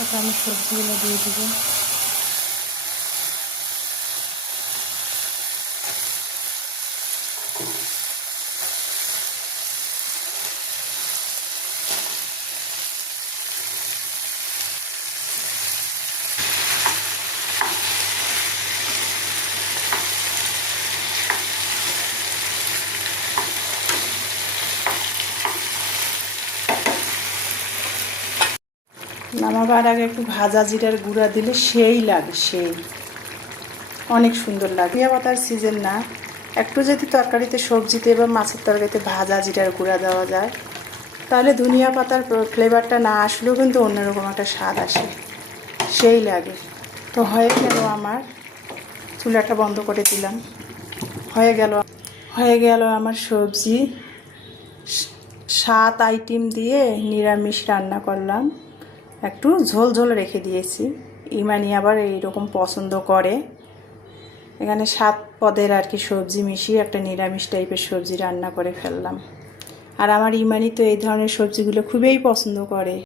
তারপর আমি সবজিগুলো দিয়ে দেবো। নামাবার আগে একটু ভাজা জিরার গুঁড়া দিলে সেই লাগে, সেই অনেক সুন্দর লাগে। ধনিয়া পাতার সিজন না, একটু যদি তরকারিতে, সবজিতে বা মাছের তরকারিতে ভাজা জিরার গুঁড়া দেওয়া যায়, তাহলে ধনিয়া পাতার ফ্লেভারটা না আসলেও কিন্তু অন্যরকম একটা স্বাদ আসে, সেই লাগে। তো হয়ে গেল আমার, চুলাটা বন্ধ করে দিলাম। হয়ে গেল আমার সবজি। 7 আইটেম দিয়ে নিরামিষ রান্না করলাম, একটু ঝোল ঝোল রেখে দিয়েছি। ইমানি আবার এইরকম পছন্দ করে। এখানে 7 পদের আর কি সবজি মিশিয়ে একটা নিরামিষ টাইপের সবজি রান্না করে ফেললাম। আর আমার ইমানি তো এই ধরনের সবজিগুলো খুবই পছন্দ করে।